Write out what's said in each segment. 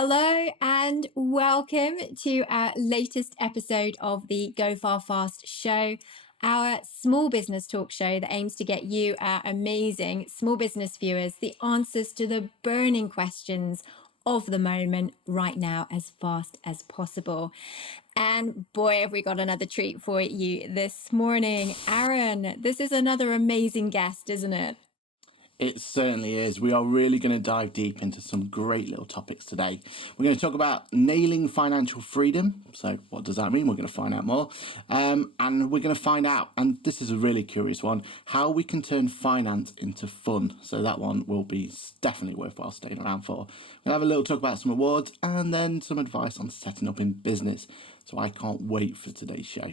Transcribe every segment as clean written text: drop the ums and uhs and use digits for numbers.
Hello and welcome to our latest episode of the Go Far Fast show, our small business talk show that aims to get you, our amazing small business viewers, the answers to the burning questions of the moment right now as fast as possible. And boy, have we got another treat for you this morning. Aaron, this is another amazing guest, isn't it? It certainly is. We are really going to dive deep into some great little topics today. We're going to talk about nailing financial freedom. So what does that mean? We're going to find out more. And we're going to find out, and this is a really curious one, how we can turn finance into fun. So that one will be definitely worthwhile staying around for. We'll have a little talk about some awards and then some advice on setting up in business. So I can't wait for today's show.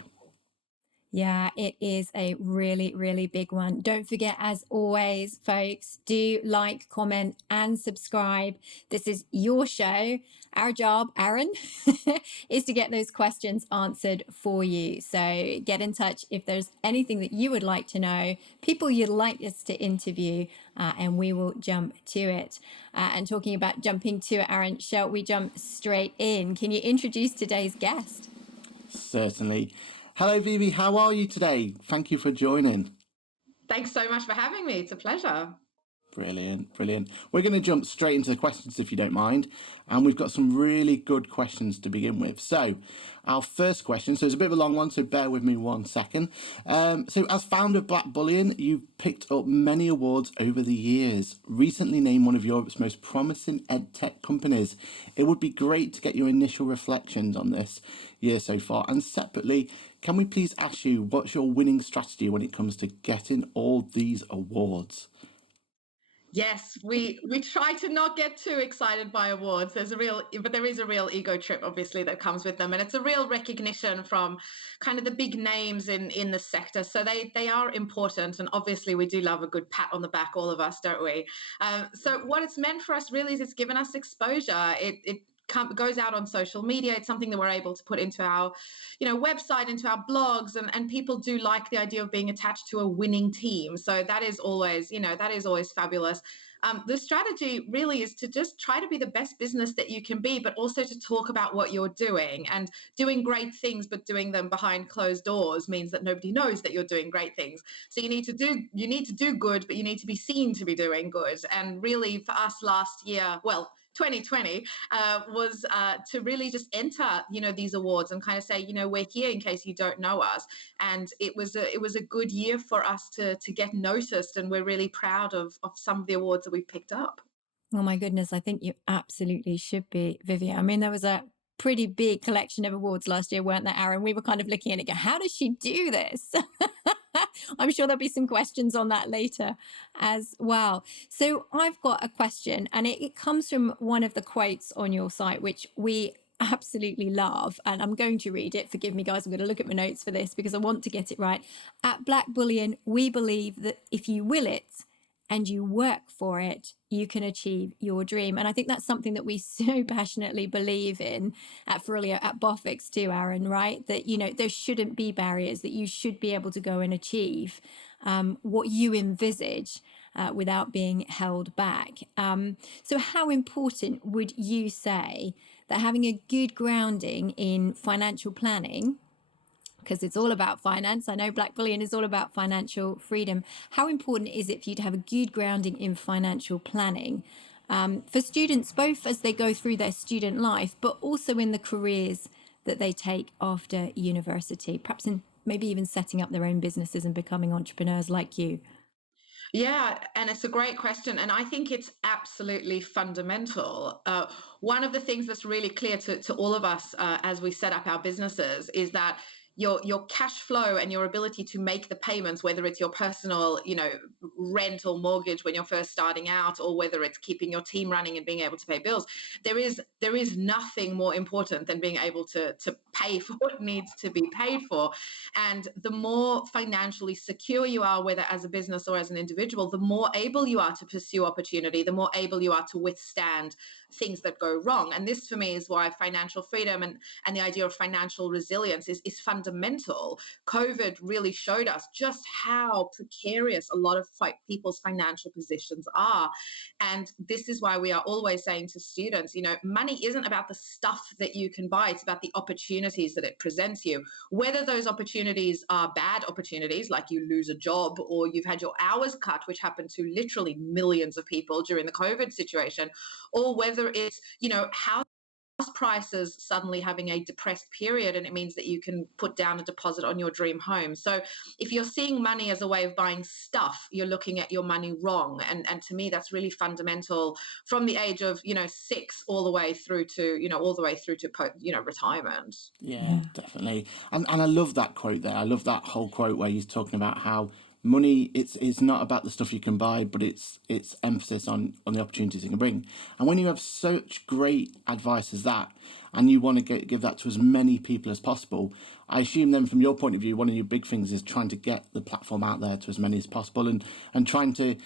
Yeah, it is a really, really big one. Don't forget, as always, folks, do like, comment, and subscribe. This is your show. Our job, Aaron, is to get those questions answered for you. So get in touch if there's anything that you would like to know, people you'd like us to interview, and we will jump to it. And talking about jumping to it, Aaron, shall we jump straight in? Can you introduce today's guest? Certainly. Hello, Vivi. How are you today? Thank you for joining. Thanks so much for having me. It's a pleasure. Brilliant, brilliant. We're going to jump straight into the questions if you don't mind. And we've got some really good questions to begin with. So our first question, so it's a bit of a long one, so bear with me 1 second. So as founder of Blackbullion, you've picked up many awards over the years. Recently named one of Europe's most promising edtech companies. It would be great to get your initial reflections on this year so far. And separately, can we please ask you, what's your winning strategy when it comes to getting all these awards? Yes, we try to not get too excited by awards. There is a real ego trip, obviously, that comes with them, and it's a real recognition from kind of the big names in the sector. So they are important, and obviously we do love a good pat on the back, all of us, don't we? So what it's meant for us really is it's given us exposure. It goes out on social media. It's something that we're able to put into our website, into our blogs, and people do like the idea of being attached to a winning team. So that is always fabulous. The strategy really is to just try to be the best business that you can be, but also to talk about what you're doing, and doing great things, but doing them behind closed doors means that nobody knows that you're doing great things. So you need to do good, but you need to be seen to be doing good. And really for us last year, 2020 was to really just enter, these awards and kind of say, we're here in case you don't know us. And it was a good year for us to get noticed, and we're really proud of some of the awards that we've picked up. Oh my goodness, I think you absolutely should be, Vivi. I mean, there was a pretty big collection of awards last year, weren't there, Aaron? We were kind of looking at it, going, how does she do this? I'm sure there'll be some questions on that later as well. So I've got a question, and it comes from one of the quotes on your site, which we absolutely love. And I'm going to read it. Forgive me, guys. I'm going to look at my notes for this because I want to get it right. At Blackbullion, we believe that if you will it and you work for it, you can achieve your dream. And I think that's something that we so passionately believe in at Ferrilio, at Bofix too, Aaron, right? That, there shouldn't be barriers, that you should be able to go and achieve what you envisage without being held back. So how important would you say that having a good grounding in financial planning, because it's all about finance. I know Blackbullion is all about financial freedom. How important is it for you to have a good grounding in financial planning for students, both as they go through their student life, but also in the careers that they take after university, perhaps in maybe even setting up their own businesses and becoming entrepreneurs like you? Yeah, and it's a great question. And I think it's absolutely fundamental. One of the things that's really clear to all of us as we set up our businesses is that your cash flow and your ability to make the payments, whether it's your personal, rent or mortgage when you're first starting out, or whether it's keeping your team running and being able to pay bills, there is nothing more important than being able to pay for what needs to be paid for. And the more financially secure you are, whether as a business or as an individual, the more able you are to pursue opportunity, the more able you are to withstand things that go wrong. And this for me is why financial freedom and the idea of financial resilience is fundamental. COVID really showed us just how precarious a lot of people's financial positions are. And this is why we are always saying to students, money isn't about the stuff that you can buy, it's about the opportunities that it presents you. Whether those opportunities are bad opportunities, like you lose a job or you've had your hours cut, which happened to literally millions of people during the COVID situation, or whether it's, house prices suddenly having a depressed period, and it means that you can put down a deposit on your dream home. So if you're seeing money as a way of buying stuff, you're looking at your money wrong. And to me, that's really fundamental from the age of, 6 all the way through to, retirement. Yeah, definitely. And I love that quote there. I love that whole quote where he's talking about how money, it's not about the stuff you can buy, but it's emphasis on the opportunities it can bring. And when you have such great advice as that, and you want to give that to as many people as possible, I assume then from your point of view, one of your big things is trying to get the platform out there to as many as possible, and trying to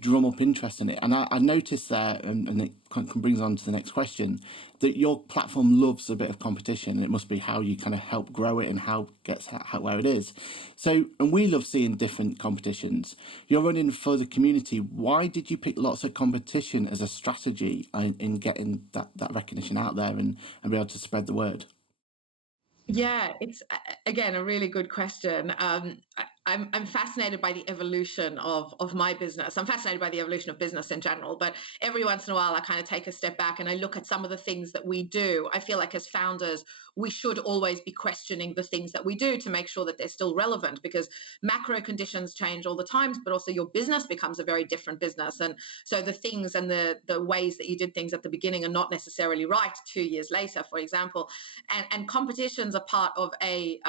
drum up interest in it. And I noticed there, and it brings on to the next question, that your platform loves a bit of competition, and it must be how you kind of help grow it and how it gets where it is. So, and we love seeing different competitions. You're running for the community. Why did you pick lots of competition as a strategy in getting that recognition out there and be able to spread the word? Yeah, it's again a really good question. I'm fascinated by the evolution of my business. I'm fascinated by the evolution of business in general, but every once in a while I kind of take a step back and I look at some of the things that we do. I feel like as founders, we should always be questioning the things that we do to make sure that they're still relevant, because macro conditions change all the time, but also your business becomes a very different business. And so the things and the ways that you did things at the beginning are not necessarily right 2 years later, for example. And competitions are part of a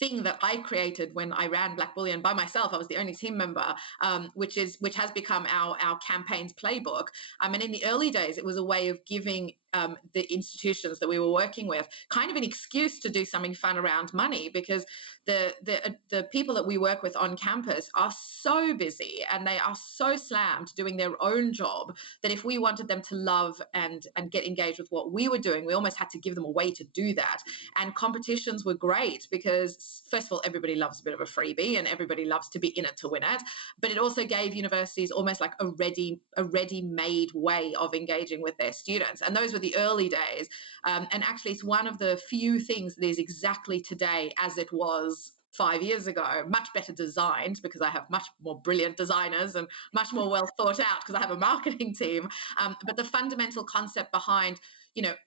thing that I created when I ran Blackbullion by myself. I was the only team member, which has become our campaign's playbook. And in the early days, it was a way of giving the institutions that we were working with kind of an excuse to do something fun around money, because the people that we work with on campus are so busy and they are so slammed doing their own job that if we wanted them to love and get engaged with what we were doing, we almost had to give them a way to do that. And competitions were great because, first of all, everybody loves a bit of a freebie and everybody loves to be in it to win it, but it also gave universities almost like a ready-made way of engaging with their students. And those were the early days. And actually, it's one of the few things that is exactly today as it was 5 years ago, much better designed because I have much more brilliant designers and much more well thought out because I have a marketing team. But the fundamental concept behind,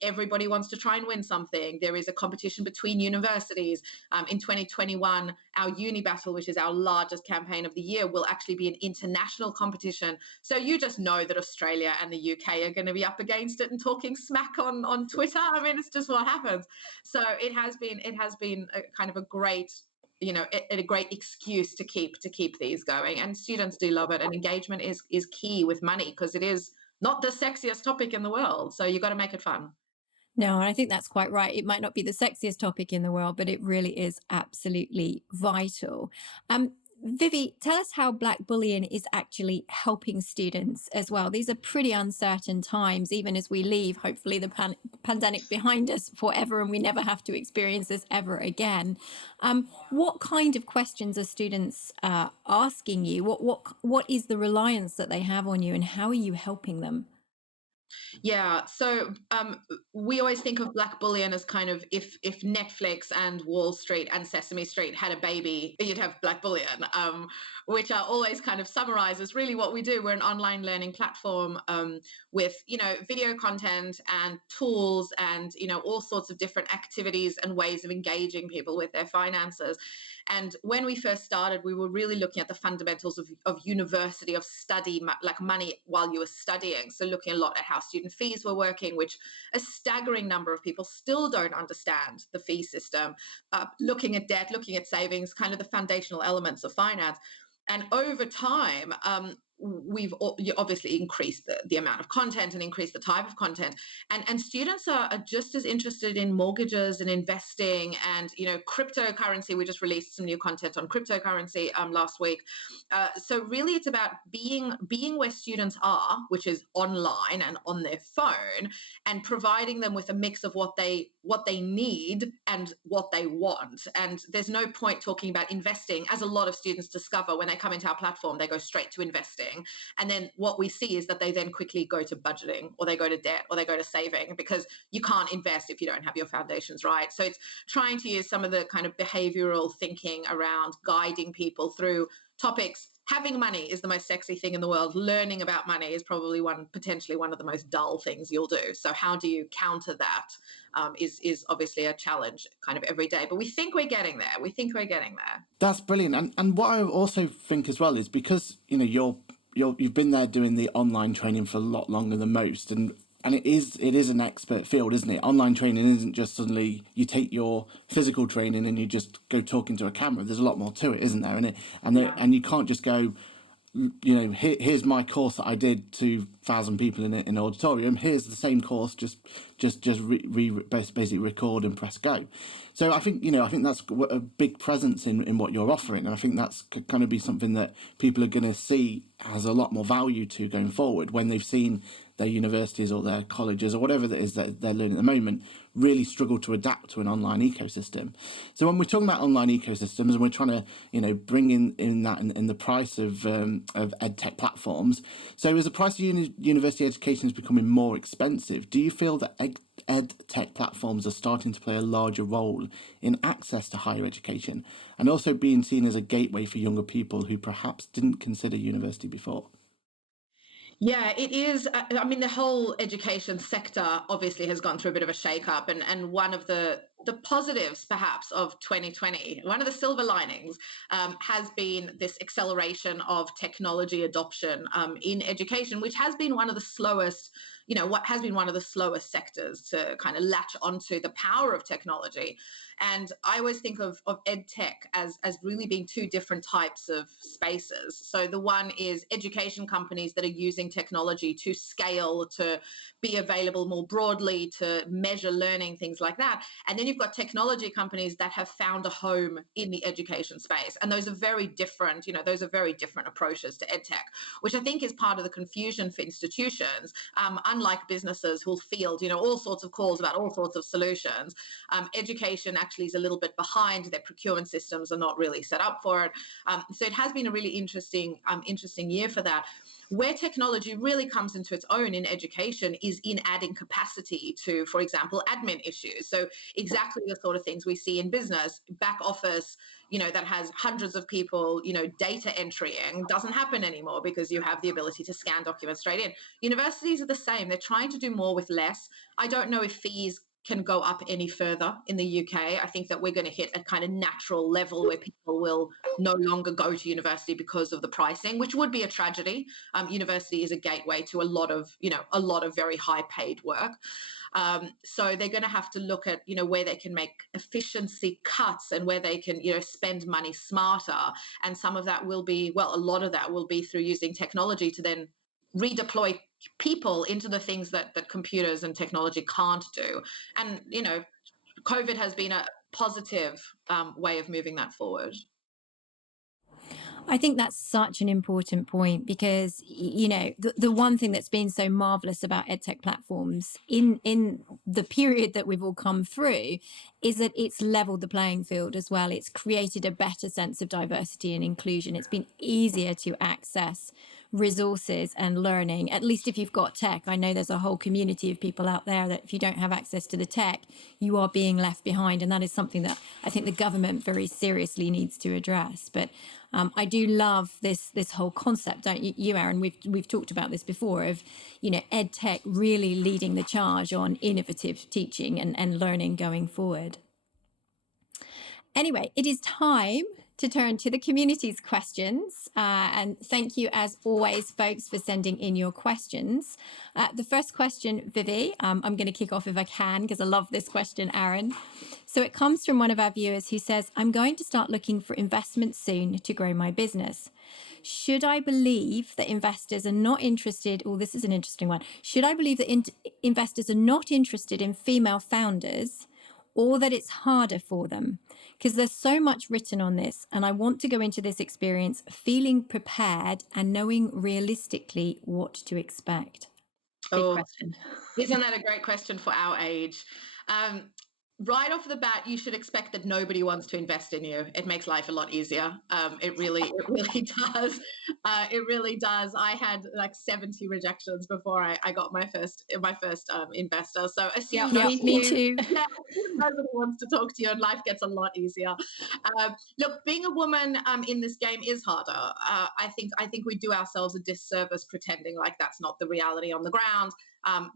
everybody wants to try and win something. There is a competition between universities. In 2021, our Uni Battle, which is our largest campaign of the year, will actually be an international competition. So you just know that Australia and the UK are going to be up against it and talking smack on Twitter. I mean, it's just what happens. So it has been a kind of a great, a great excuse to keep these going. And students do love it. And engagement is key with money because it is not the sexiest topic in the world. So you've got to make it fun. No, and I think that's quite right. It might not be the sexiest topic in the world, but it really is absolutely vital. Vivi, tell us how Blackbullion is actually helping students as well. These are pretty uncertain times, even as we leave, hopefully, the pandemic behind us forever and we never have to experience this ever again. What kind of questions are students asking you? What is the reliance that they have on you, and how are you helping them? Yeah, so we always think of Blackbullion as kind of if Netflix and Wall Street and Sesame Street had a baby, you'd have Blackbullion, which are always kind of summarizes really what we do. We're an online learning platform with video content and tools and all sorts of different activities and ways of engaging people with their finances. And when we first started, we were really looking at the fundamentals of university, of study, like money while you were studying. So looking a lot at how student fees were working, which a staggering number of people still don't understand the fee system, looking at debt, looking at savings, kind of the foundational elements of finance. And over time, you obviously increased the amount of content and increased the type of content, and students are just as interested in mortgages and investing and cryptocurrency. We just released some new content on cryptocurrency last week. So really it's about being where students are, which is online and on their phone, and providing them with a mix of what they need and what they want. And there's no point talking about investing, as a lot of students discover when they come into our platform. They go straight to investing, and then what we see is that they then quickly go to budgeting, or they go to debt, or they go to saving, because you can't invest if you don't have your foundations right. So it's trying to use some of the kind of behavioral thinking around guiding people through topics. Having money is the most sexy thing in the world. Learning about money is probably potentially one of the most dull things you'll do. So how do you counter that is obviously a challenge kind of every day. But we think we're getting there. That's brilliant. And what I also think as well is, because you've been there doing the online training for a lot longer than most, and it is an expert field, isn't it? Online training isn't just suddenly you take your physical training and you just go talking to a camera. There's a lot more to it, isn't there? And you can't just go, here's my course that I did to 1,000 people in an auditorium. Here's the same course, just basically record and press go. So I think that's a big presence in what you're offering, and I think that's going to be something that people are going to see has a lot more value to going forward when they've seen their universities or their colleges or whatever that is that they're learning at the moment really struggle to adapt to an online ecosystem. So when we're talking about online ecosystems and we're trying to Mm-hmm. in that in the price of edtech platforms, so as the price of university education is becoming more expensive, do you feel that edtech platforms are starting to play a larger role in access to higher education and also being seen as a gateway for younger people who perhaps didn't consider university before? Yeah, it is. I mean, the whole education sector obviously has gone through a bit of a shake-up, and one of the positives, perhaps, of 2020, one of the silver linings, has been this acceleration of technology adoption in education, which has been one of the slowest. What has been one of the slowest sectors to kind of latch onto the power of technology. And I always think of ed tech as really being two different types of spaces. So the one is education companies that are using technology to scale, to be available more broadly, to measure learning, things like that. And then you've got technology companies that have found a home in the education space. And those are very different, approaches to ed tech, which I think is part of the confusion for institutions. Unlike businesses who'll field, all sorts of calls about all sorts of solutions, education actually is a little bit behind. Their procurement systems are not really set up for it. So it has been a really interesting year for that. Where technology really comes into its own in education is in adding capacity to, for example, admin issues. So exactly the sort of things we see in business, back office, that has hundreds of people, data entering doesn't happen anymore because you have the ability to scan documents straight in. Universities are the same. They're trying to do more with less. I don't know if fees can go up any further in the UK. I think that we're going to hit a kind of natural level where people will no longer go to university because of the pricing, which would be a tragedy. University is a gateway to a lot of very high paid work. So they're going to have to look at, where they can make efficiency cuts and where they can, spend money smarter. And some of that will be, a lot of that will be through using technology to then redeploy people into the things that computers and technology can't do. And, COVID has been a positive way of moving that forward. I think that's such an important point because, the one thing that's been so marvelous about edtech platforms in the period that we've all come through is that it's leveled the playing field as well. It's created a better sense of diversity and inclusion. It's been easier to access resources and learning, at least if you've got tech. I know there's a whole community of people out there that if you don't have access to the tech, you are being left behind. And that is something that I think the government very seriously needs to address. But I do love this whole concept, don't you, Aaron? We've talked about this before of, ed tech really leading the charge on innovative teaching and learning going forward. Anyway, it is time to turn to the community's questions. And thank you, as always, folks, for sending in your questions. The first question, Vivi, I'm going to kick off if I can, because I love this question, Aaron. So it comes from one of our viewers who says, I'm going to start looking for investment soon to grow my business. Should I believe that investors are not interested? Oh, this is an interesting one. Should I believe that investors are not interested in female founders, or that it's harder for them? Because there's so much written on this, and I want to go into this experience feeling prepared and knowing realistically what to expect. Big question. Isn't that a great question for our age? Right off the bat, you should expect that nobody wants to invest in you. It makes life a lot easier. It really does. It really does. I had like 70 rejections before I got my first investor. So assume me too. Yeah, nobody wants to talk to you, and life gets a lot easier. Look, being a woman in this game is harder. I think we do ourselves a disservice pretending like that's not the reality on the ground.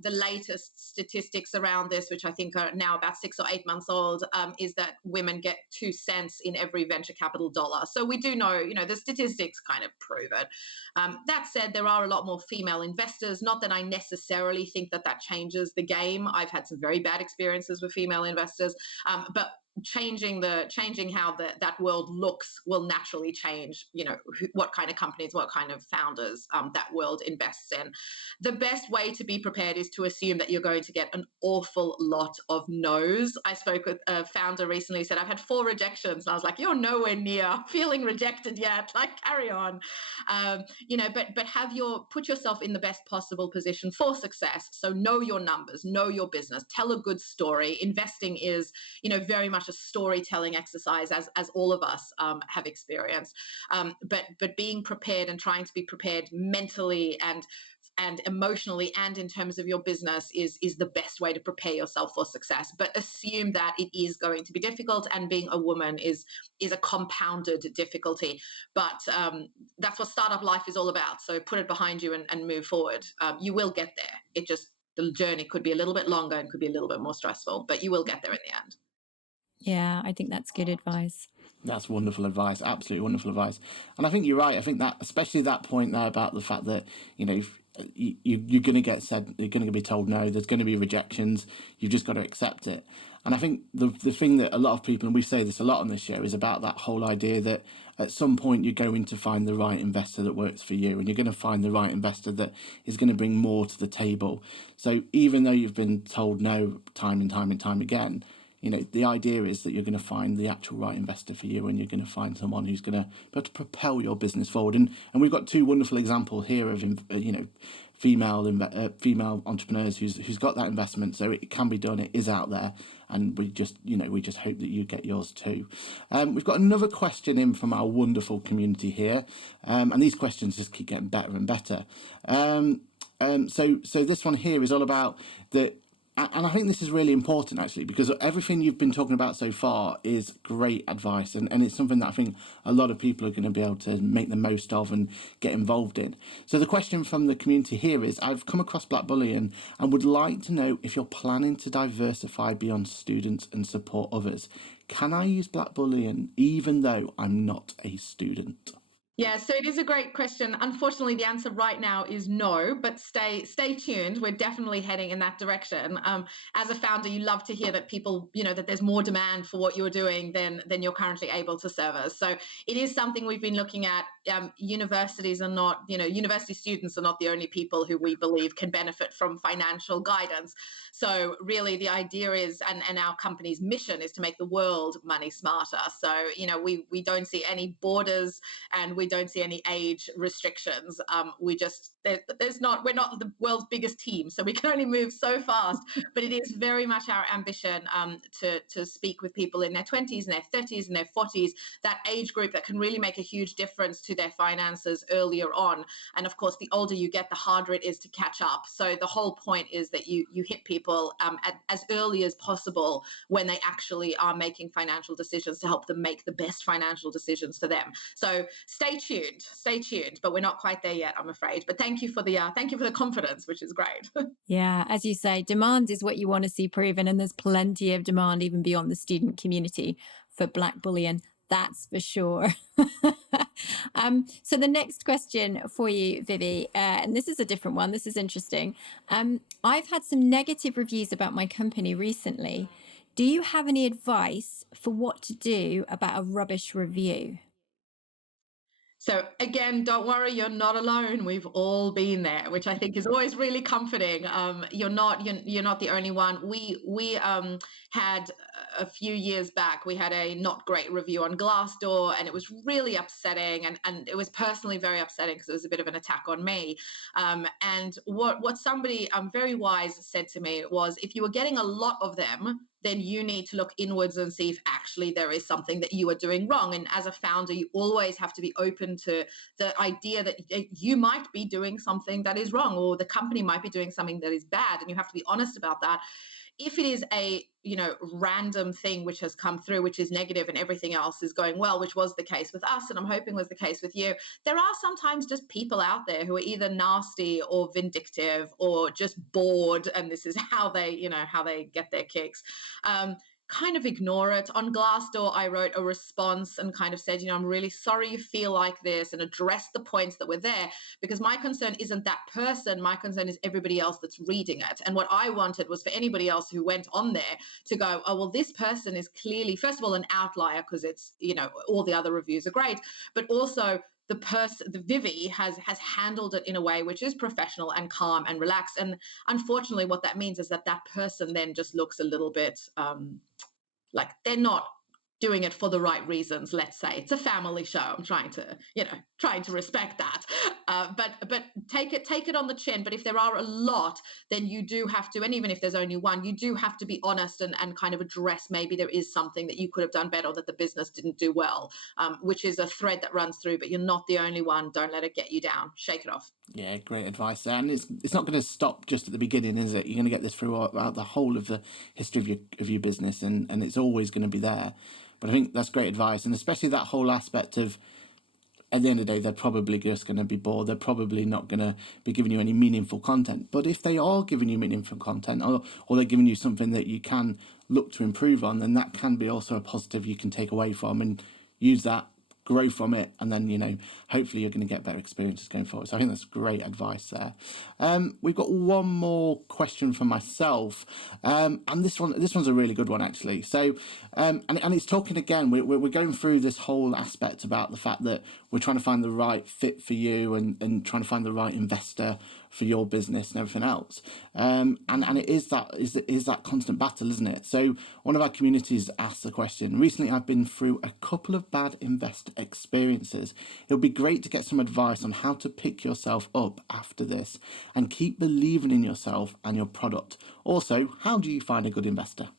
The latest statistics around this, which I think are now about 6 or 8 months old, is that women get 2 cents in every venture capital dollar. So we do know, the statistics kind of prove it. That said, there are a lot more female investors. Not that I necessarily think that changes the game. I've had some very bad experiences with female investors, but changing how that world looks will naturally change, what kind of companies, what kind of founders that world invests in. The best way to be prepared is to assume that you're going to get an awful lot of no's. I spoke with a founder recently who said, I've had 4 rejections. And I was like, you're nowhere near feeling rejected yet. Like, carry on. But put yourself in the best possible position for success. So know your numbers, know your business, tell a good story. Investing is, very much a storytelling exercise, as all of us have experienced. But being prepared and trying to be prepared mentally and emotionally and in terms of your business is the best way to prepare yourself for success. But assume that it is going to be difficult, and being a woman is a compounded difficulty. But that's what startup life is all about. So put it behind you and move forward. You will get there. The journey could be a little bit longer and could be a little bit more stressful, but you will get there in the end. Yeah, I think that's good advice. That's wonderful advice. Absolutely wonderful advice. And I think you're right. I think that, especially that point there about the fact that, you're going to get said, you're going to be told no, there's going to be rejections. You've just got to accept it. And I think the thing that a lot of people, and we say this a lot on this show, is about that whole idea that at some point you're going to find the right investor that works for you, and you're going to find the right investor that is going to bring more to the table. So even though you've been told no time and time again, the idea is that you're going to find the actual right investor for you, and you're going to find someone who's going to be able to propel your business forward. And we've got 2 wonderful examples here of female entrepreneurs who's got that investment. So it can be done. It is out there, and we just hope that you get yours too. We've got another question in from our wonderful community here, and these questions just keep getting better and better. So this one here is all about the. And I think this is really important, actually, because everything you've been talking about so far is great advice. And it's something that I think a lot of people are going to be able to make the most of and get involved in. So the question from the community here is, I've come across Blackbullion and would like to know if you're planning to diversify beyond students and support others. Can I use Blackbullion even though I'm not a student? Yeah, so it is a great question. Unfortunately, the answer right now is no, but stay tuned. We're definitely heading in that direction. As a founder, you love to hear that people, that there's more demand for what you're doing than you're currently able to service. So it is something we've been looking at. University students are not the only people who we believe can benefit from financial guidance. So really the idea is, and our company's mission is to make the world money smarter. So, we don't see any borders, and we don't see any age restrictions. We're not the world's biggest team, so we can only move so fast. But it is very much our ambition to speak with people in their 20s and their 30s and their 40s, that age group that can really make a huge difference to their finances earlier on. And of course, the older you get, the harder it is to catch up. So the whole point is that you hit people as early as possible when they actually are making financial decisions, to help them make the best financial decisions for them. So stay tuned, but we're not quite there yet, I'm afraid. But thank you for the confidence, which is great. Yeah, as you say, demand is what you want to see proven, and there's plenty of demand even beyond the student community for Blackbullion. That's for sure. So the next question for you, Vivi, and this is a different one. This is interesting. I've had some negative reviews about my company recently. Do you have any advice for what to do about a rubbish review? So again, don't worry, you're not alone. We've all been there, which I think is always really comforting. You're not the only one. We had a few years back, we had a not great review on Glassdoor, and it was really upsetting, and it was personally very upsetting because it was a bit of an attack on me. And what somebody very wise said to me was, if you were getting a lot of them, then you need to look inwards and see if actually there is something that you are doing wrong. And as a founder, you always have to be open to the idea that you might be doing something that is wrong, or the company might be doing something that is bad, and you have to be honest about that. If it is a random thing which has come through which is negative and everything else is going well, which was the case with us and I'm hoping was the case with you, there are sometimes just people out there who are either nasty or vindictive or just bored, and this is how they get their kicks. Kind of ignore it. On Glassdoor, I wrote a response and kind of said, I'm really sorry you feel like this, and addressed the points that were there, because my concern isn't that person. My concern is everybody else that's reading it. And what I wanted was for anybody else who went on there to go, oh, well, this person is clearly, first of all, an outlier because it's, all the other reviews are great, but also the Vivi has handled it in a way which is professional and calm and relaxed. And unfortunately, what that means is that person then just looks a little bit like they're not doing it for the right reasons. Let's say it's a family show. I'm trying to respect that, but take it on the chin. But if there are a lot, then you do have to, and even if there's only one, you do have to be honest and kind of address maybe there is something that you could have done better, or that the business didn't do well, which is a thread that runs through. But you're not the only one. Don't let it get you down. Shake it off. Yeah, great advice there. And it's not going to stop just at the beginning, is it? You're going to get this throughout the whole of the history of your business, and it's always going to be there. But I think that's great advice, and especially that whole aspect of, at the end of the day, they're probably just going to be bored. They're probably not going to be giving you any meaningful content. But if they are giving you meaningful content, or they're giving you something that you can look to improve on, then that can be also a positive you can take away from and use that, grow from it, and then hopefully you're going to get better experiences going forward. So I think that's great advice there. We've got one more question from myself, and this one's a really good one actually. So and it's talking again, we're going through this whole aspect about the fact that we're trying to find the right fit for you, and trying to find the right investor for your business and everything else, and it is that constant battle, isn't it? So one of our communities asked the question: recently I've been through a couple of bad investor experiences. It would be great to get some advice on how to pick yourself up after this and keep believing in yourself and your product. Also, how do you find a good investor?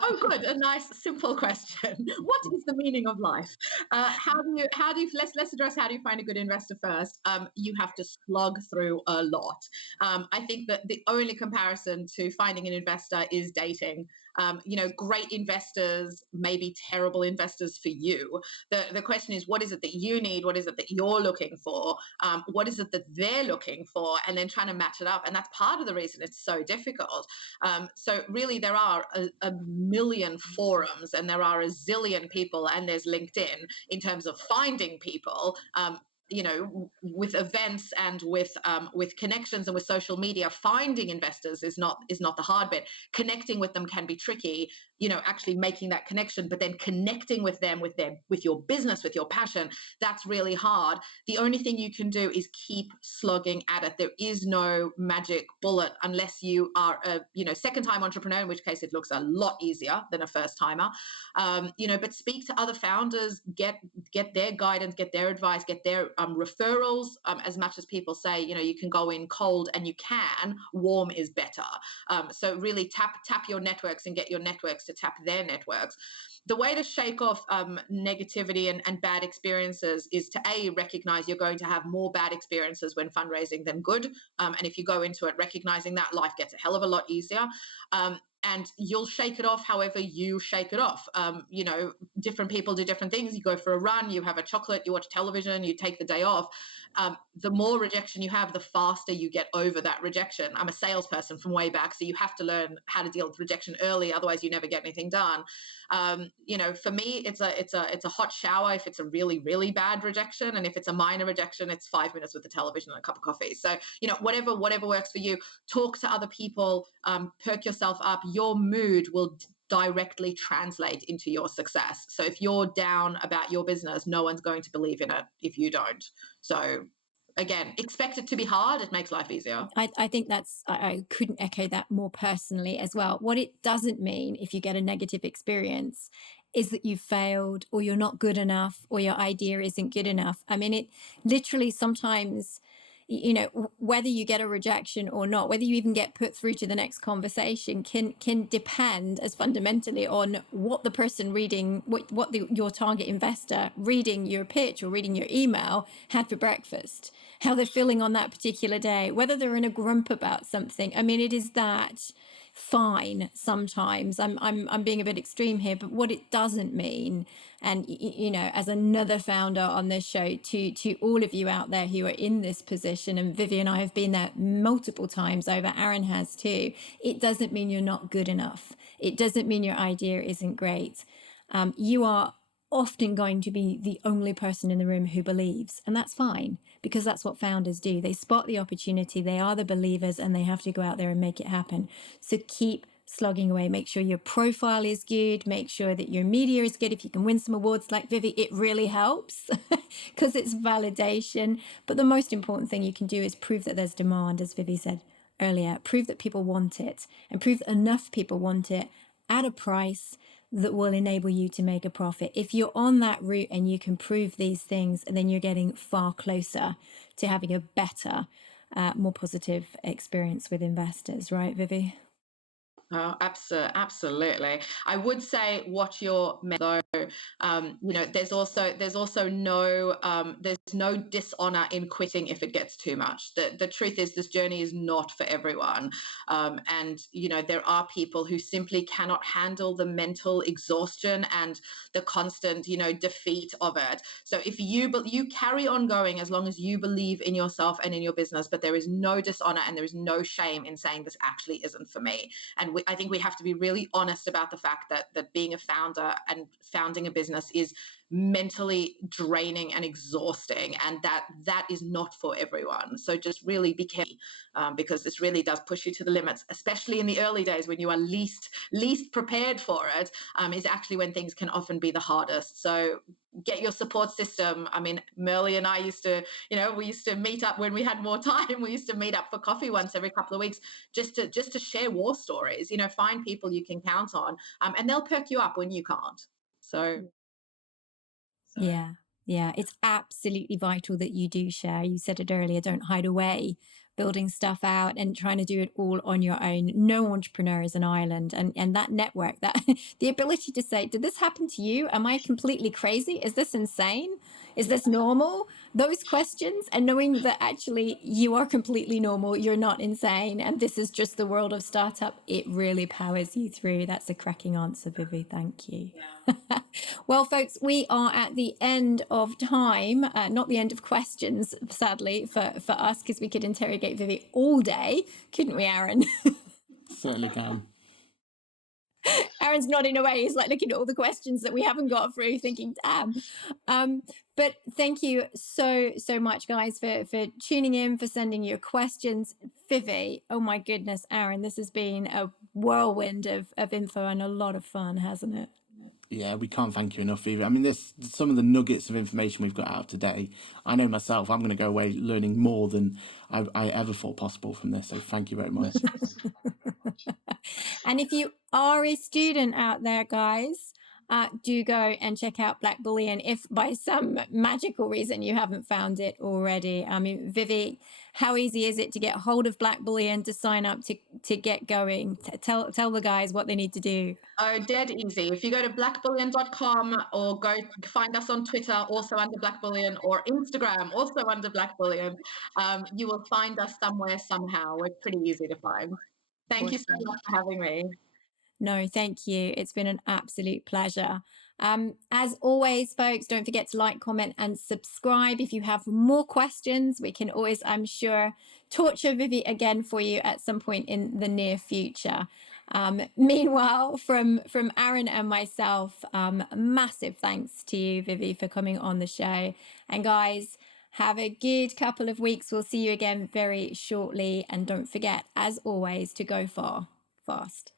Oh, good. A nice, simple question. What is the meaning of life? Let's address how do you find a good investor first. You have to slog through a lot. I think that the only comparison to finding an investor is dating. Great investors may be terrible investors for you. The question is, what is it that you need? What is it that you're looking for? What is it that they're looking for? And then trying to match it up. And that's part of the reason it's so difficult. So really, there are a million forums, and there are a zillion people, and there's LinkedIn in terms of finding people. With events and with connections and with social media, finding investors is not the hard bit. Connecting with them can be tricky. Actually making that connection, but then connecting with them, with your business, with your passion, that's really hard. The only thing you can do is keep slogging at it. There is no magic bullet unless you are a second-time entrepreneur, in which case it looks a lot easier than a first-timer. But speak to other founders, get their guidance, get their advice, get their referrals. As much as people say, you can go in cold, and you can. Warm is better. So really tap your networks and get your networks to tap their networks. The way to shake off negativity and bad experiences is to recognize you're going to have more bad experiences when fundraising than good. And if you go into it recognizing that, life gets a hell of a lot easier. And you'll shake it off however you shake it off. Different people do different things. You go for a run, you have a chocolate, you watch television, you take the day off. The more rejection you have, the faster you get over that rejection. I'm a salesperson from way back, so you have to learn how to deal with rejection early, otherwise you never get anything done. For me, it's a hot shower if it's a really, really bad rejection, and if it's a minor rejection, it's 5 minutes with the television and a cup of coffee. So whatever works for you. Talk to other people, perk yourself up. Your mood will directly translate into your success. So if you're down about your business, no one's going to believe in it if you don't. So again, expect it to be hard. It makes life easier. I think I couldn't echo that more personally as well. What it doesn't mean if you get a negative experience is that you've failed or you're not good enough or your idea isn't good enough. I mean, it literally sometimes, whether you get a rejection or not, whether you even get put through to the next conversation can depend as fundamentally on what the person reading, your target investor reading your pitch or reading your email had for breakfast, how they're feeling on that particular day, whether they're in a grump about something. I mean, it is that fine sometimes. I'm being a bit extreme here, but what it doesn't mean, and as another founder on this show, to all of you out there who are in this position, and Vivi and I have been there multiple times over, Aaron has too, it doesn't mean you're not good enough. It doesn't mean your idea isn't great. You are often going to be the only person in the room who believes, and that's fine, because that's what founders do. They spot the opportunity, they are the believers, and they have to go out there and make it happen. So keep slogging away. Make sure your profile is good, make sure that your media is good. If you can win some awards like Vivi, it really helps because it's validation. But the most important thing you can do is prove that there's demand, as Vivi said earlier. Prove that people want it, and prove that enough people want it at a price that will enable you to make a profit. If you're on that route and you can prove these things, then you're getting far closer to having a better, more positive experience with investors, right, Vivi? Oh, absolutely. I would say watch your though. There's also no dishonor in quitting if it gets too much. The truth is, this journey is not for everyone, and there are people who simply cannot handle the mental exhaustion and the constant defeat of it. So if you carry on going as long as you believe in yourself and in your business, but there is no dishonor and there is no shame in saying this actually isn't for me. And I think we have to be really honest about the fact that being a founder and founding a business is mentally draining and exhausting, and that is not for everyone. So just really be careful, because this really does push you to the limits, especially in the early days when you are least prepared for it. Is actually when things can often be the hardest. So get your support system. I mean, Merle and I used to, we used to meet up when we had more time. We used to meet up for coffee once every couple of weeks, just to share war stories. Find people you can count on, and they'll perk you up when you can't. So yeah, it's absolutely vital that you do share. You said it earlier, don't hide away, building stuff out and trying to do it all on your own. No entrepreneur is an island, and that network, that the ability to say, did this happen to you? Am I completely crazy? Is this insane? Is this normal? Those questions, and knowing that actually you are completely normal, you're not insane, and this is just the world of startup, it really powers you through. That's a cracking answer, Vivi. Thank you. Yeah. Well, folks, we are at the end of time, not the end of questions, sadly, for us, because we could interrogate Vivi all day, couldn't we, Aaron? Certainly can. Aaron's nodding away. He's like looking at all the questions that we haven't got through, thinking, damn. But thank you so much, guys, for tuning in, for sending your questions. Vivi, oh my goodness, Aaron, this has been a whirlwind of info and a lot of fun, hasn't it? Yeah, we can't thank you enough, Vivi. I mean, this some of the nuggets of information we've got out today. I know myself, I'm going to go away learning more than I ever thought possible from this. So thank you very much. And if you are a student out there, guys, do go and check out Blackbullion if by some magical reason you haven't found it already. I mean, Vivi, how easy is it to get hold of Blackbullion, to sign up, to get going? Tell the guys what they need to do. Oh, dead easy. If you go to blackbullion.com or go find us on Twitter, also under Blackbullion, or Instagram, also under Blackbullion, you will find us somewhere, somehow. We're pretty easy to find. Thank you so much for having me. No, thank you. It's been an absolute pleasure. As always, folks, don't forget to like, comment, and subscribe. If you have more questions, we can always, I'm sure, torture Vivi again for you at some point in the near future. Meanwhile, from Aaron and myself, massive thanks to you, Vivi, for coming on the show. And guys, have a good couple of weeks. We'll see you again very shortly. And don't forget, as always, to go far, fast.